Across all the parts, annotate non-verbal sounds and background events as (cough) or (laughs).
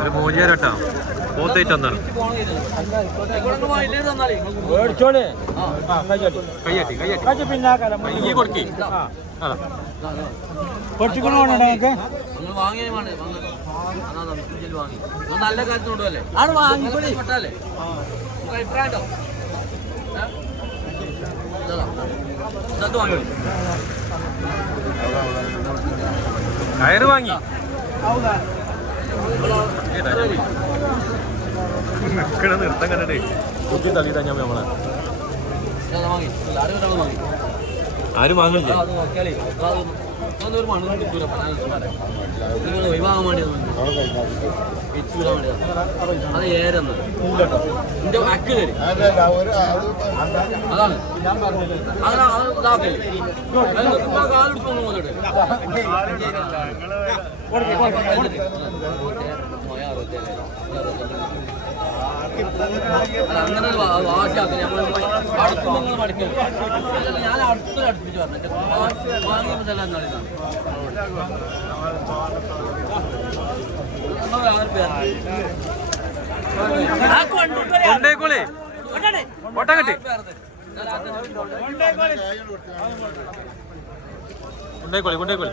ഒരു മൂജിയാരട്ടാ പോത്തേറ്റ് ഒന്നാണ് കയ്യട്ടി കയ്യട്ടി ഈ കൊടുക്കി. ആ. പൊട്ടിക്കണ വേണോ നിങ്ങൾക്ക്? നല്ല വാങ്ങിക്കൊള്ളി പെട്ടാലേ? അഭിപ്രായം വാങ്ങി കയറ് വാങ്ങി. നിക്കണ നിർത്തം കണ്ടിട്ടേ. കുത്തി തള്ളി തന്നെ നമ്മളെ. ആരും വാങ്ങില്ലേ അതൊന്നും ഒരു മണ്ണ് കിട്ടൂല നിങ്ങൾ ഒഴിവാകാൻ വേണ്ടിയത് വെച്ചൂരാൻ വേണ്ടിയത് അത് ഏരെന്ന് എന്റെ അക്ക് തരും അതാണ് അങ്ങനെ അത് ഇതാക്കല്ലേ കൊണ്ടിട്ട് അങ്ങനെ ഒരു വാ- വാശിയാക്കൽ നമ്മൾ അടുക്കുമ്പോൾ നിങ്ങൾ അല്ലല്ല, ഞാൻ അടുത്തൊരു അടുപ്പിച്ച് പറഞ്ഞു വാങ്ങിയപ്പോൾ ചില എന്നാളിതാണ് കൊണ്ടേക്കോളേ. ഓട്ടം കെട്ടി കൊണ്ടേക്കോളി കൊണ്ടേക്കോളി.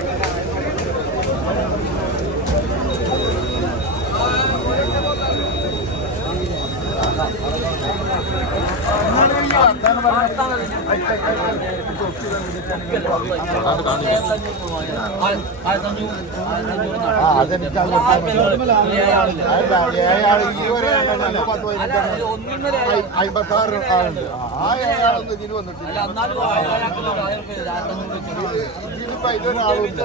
അമ്പത്താറ് ആളുണ്ട് ആ ഏഴാളൊന്നും ഇതിന് വന്നിട്ടില്ല ഇതിലിപ്പോ അതിലൊരാളുമില്ല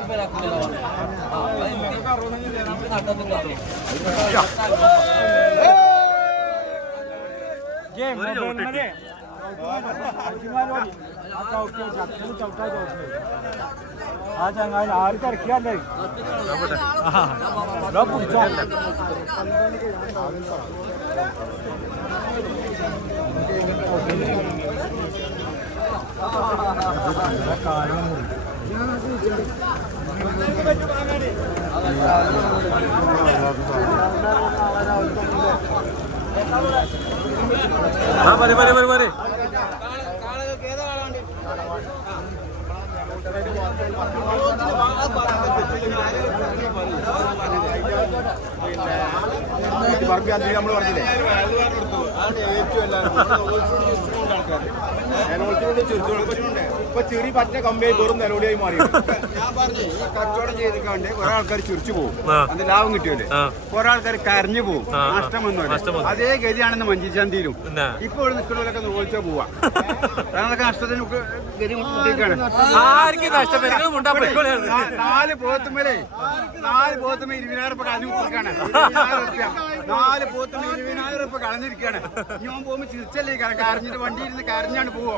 ഒരു ചവിട്ടിട്ട്. ആ ചങ്ങായി തിരക്കിയല്ലേ നോക്കട്ടെ. പിടിച്ചോ ആ മതി മതി മതി മതി പറമ്പി അന്ന് നമ്മൾ പറഞ്ഞില്ലേ? ഏറ്റവും ഇപ്പൊ ചെറിയ പറ്റ കമ്പിയായി വെറും നിലവിളിയായി മാറി. ഞാൻ പറഞ്ഞു ഈ കച്ചവടം ചെയ്തിക്കാണ്ട് കുറെ ആൾക്കാർ ചിരിച്ചു പോകും. അത് ലാഭം കിട്ടിയല്ലേ കുറെ ആൾക്കാർ കരഞ്ഞു പോകും. നഷ്ടം വന്നു അതേ ഗതിയാണെന്ന് മഞ്ചിച്ചാന്തിയിലും പിന്നെ? ഇപ്പൊ ഇവിടെ നിൽക്കുന്നവരൊക്കെ നോക്കിച്ചാ പോവാ. (laughs) അതൊക്കെ നഷ്ടത്തിന് നാല് പോത്തുമ്മലേ നാല് പോത്തുമേ ഇരുപതിനായിരം രൂപ കൊടുക്കാണ് നാല് പോത്തുമ്മ ഇരുപതിനായിരം രൂപ കളഞ്ഞിരിക്കാണ്. ഞാൻ പോകുമ്പോ ചിരിച്ചല്ലേ കരഞ്ഞിട്ട് വണ്ടി ഇരുന്ന് കരഞ്ഞാണ് പോവോ?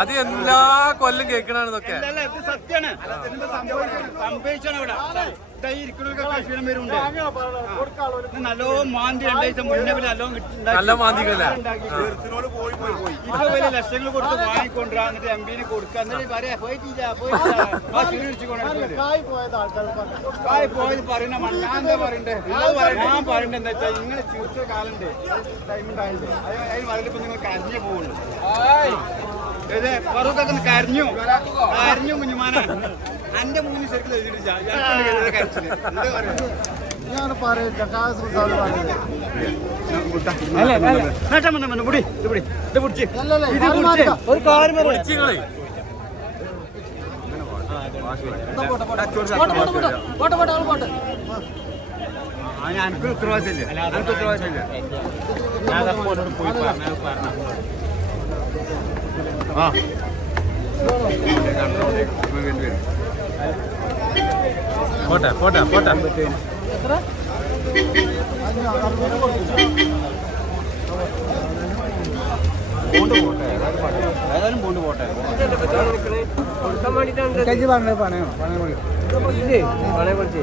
അത് എല്ലാ കൊല്ലം കേൾക്കണാണ് ഇതൊക്കെ. സത്യാണ് സംഭവിച്ചാണ് സംഭവിച്ചാണ് ഇവിടെ. നല്ലോ മാന്തി രണ്ടാഴ്ച മുന്നേ പിന്നെ നല്ലോ നല്ല മാന്തികളല്ലേ ഇപ്പൊ വലിയ ലക്ഷങ്ങൾ കൊടുത്ത് വാങ്ങിക്കൊണ്ടുവരാ. എന്നിട്ട് എം പിന് കൊടുക്കുക എന്നിട്ട് പറയാ പോയിട്ടില്ല പോയിട്ടില്ല. ആ തിരിച്ചു കൊണ്ടുവരുന്നത് കായ് പോയത് പറയുന്ന മ- ഞാൻ എന്താ പറയണ്ടേ? നിങ്ങൾ പറയണ്ട? ഞാൻ പറയണ്ടേ എന്താ വെച്ചാൽ നിങ്ങൾ ചിരിച്ച കാലുണ്ട്. ടൈം ഉണ്ടായിട്ടുണ്ട് അതിന് അതിലിപ്പോ നിങ്ങൾ കരഞ്ഞു കരഞ്ഞു. കരഞ്ഞു കുഞ്ഞുമാന. എന്റെ മൂന്ന് ശരിക്കും ഞാൻ പറയില്ല കാസർഗോഡ് ഒരു കാര്യം എനിക്ക് ഉത്തരവാദിത്തമില്ല. എനിക്ക് ഉത്തരവാദിത്തമില്ല. ആ. പോട്ടെ പോട്ടെ പോട്ടെ. ഏതായാലും പോണ്ട് പോട്ടെ. കജ്ജ് പറഞ്ഞത് പണയോ പണയം പണയം കൊടുക്കി വരുത്തും ആൾക്കാര് മറ്റേ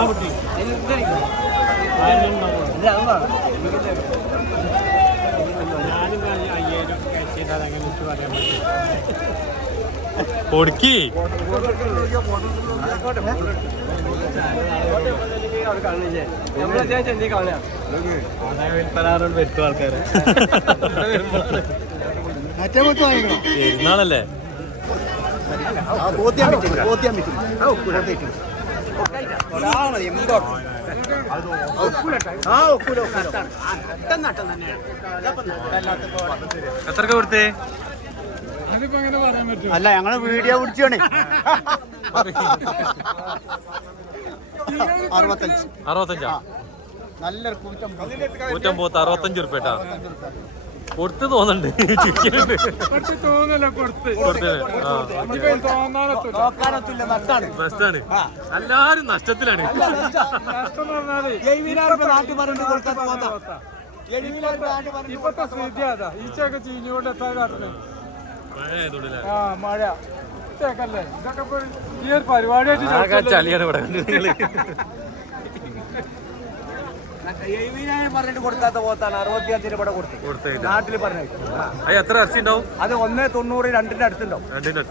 മുത്ത് വാങ്ങിക്കണം പെരുന്നാളല്ലേ? പോത്തിയാൻ പറ്റില്ല പോത്തിയാൻ പറ്റില്ല എത്രക്ക് കൊടുത്തേ? അല്ല ഞങ്ങൾ വീഡിയോ പിടിച്ചാണ്. അറുപത്തഞ്ച്. അറുപത്തഞ്ചാ നല്ലൊരു കൂറ്റം. കൂറ്റം പോത്ത് അറുപത്തഞ്ച് ഉറുപ്പ കേട്ടാ തോന്നണ്ട് തോന്നുന്നുണ്ട് നഷ്ടാണ്. എല്ലാരും നഷ്ടത്തിലാണ്. ഇപ്പത്തെ സ്ഥിതി അതാ. ഈച്ചയൊക്കെ ചീഞ്ഞുകൊണ്ട് എത്താൻ കാരണം. ആ മഴ. ഇച്ചേക്കല്ലേ ഇതൊക്കെ ഈ ഒരു പരിപാടിയായിട്ട് ചളിയാണ് ഇവിടെ. (laughs) നിങ്ങൾ പറഞ്ഞിട്ട് കൊടുക്കാത്ത പോത്താണ് അറുപത്തിയഞ്ചിന് ഇവിടെ കൊടുത്തു നാട്ടിൽ പറഞ്ഞു എത്ര ഇറച്ചി ഉണ്ടാവും അത് ഒന്ന് തൊണ്ണൂറ് രണ്ടിന്റെ അടുത്തുണ്ടാവും. രണ്ടിന്റെ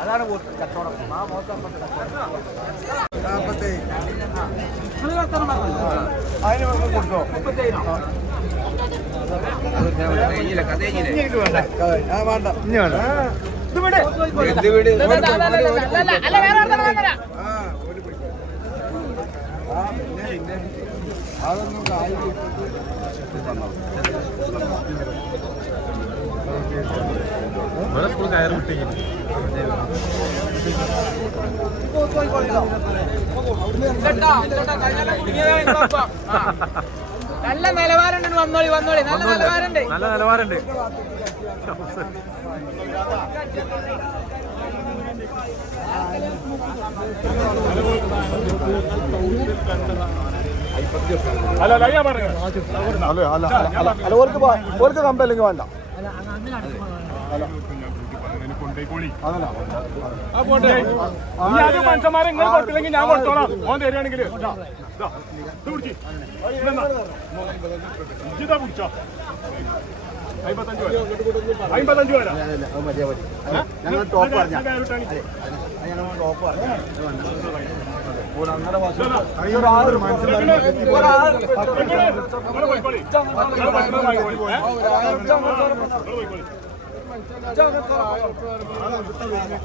അതാണ് കച്ചവടം ആ. മോശം അതിന് കൊടുത്തോ വേണ്ട ആ വേണ്ട ഇനി വേണ്ട ഇത് വിട് ഇത് വിട് അതൊന്നും കാര്യം കയറ് നല്ല നിലവാരമുണ്ട്. വന്നോളി വന്നോളി. നല്ല നിലവാരമുണ്ട്. നല്ല നിലവാരമുണ്ട്. അല്ല ഓർക്ക് ഓർക്ക് കമ്പല്ലെങ്കിൽ വേണ്ട മനുഷ്യന്മാരെ ഇങ്ങനെ കൊടുത്തില്ലെങ്കിൽ ഞാൻ കൊടുത്തോളാം ഓൻ തരികയാണെങ്കിൽ അമ്പത്തഞ്ച് പേരാ ഞങ്ങൾ ടോപ്പ് പറഞ്ഞു ടോപ്പ് പറഞ്ഞ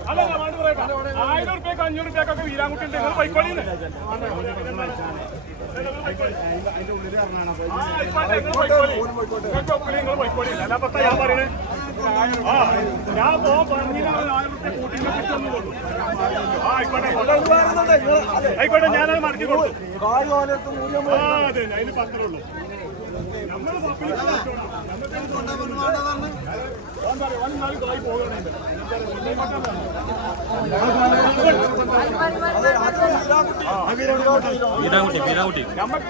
അങ്ങനെ ആയിരം റുപ്യക്ക് അഞ്ഞൂറ് റുപ്യക്കൊക്കെ വീരാൻകുട്ടി ഉണ്ട് നിങ്ങൾ പൈക്കോളിന്ന് ഞാൻ പറയണേ ഞാൻ പോകാൻ പറഞ്ഞില്ല ഞാനത് മടക്കി അതെ അതിന് പത്രേ ഉള്ളൂ നമ്മൾ പീനാകുട്ടി പീനാകുട്ടി നമുക്ക്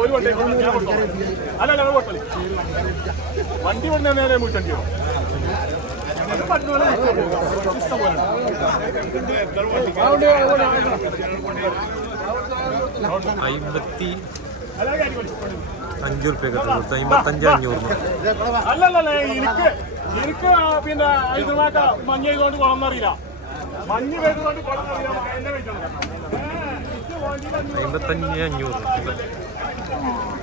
ഒരു വണ്ടി. അല്ല അല്ല കുഴപ്പമില്ല വണ്ടി. കൊണ്ട് നേരെ പോലെ അമ്പത്തി അഞ്ചു റുപ്യ കൊടുത്തു അമ്പത്തഞ്ച് അഞ്ഞൂറ് അല്ലല്ല എനിക്ക് എനിക്ക് പിന്നെ ഇതുമാറ്റ മഞ്ഞ ഇതുകൊണ്ട് കുളന്നറിയില്ല മഞ്ഞ് പെയ്തുകൊണ്ട് കുളന്നറിയില്ല എന്നെ വെക്കണം അമ്പത്തഞ്ച് അഞ്ഞൂറ്. Thank you.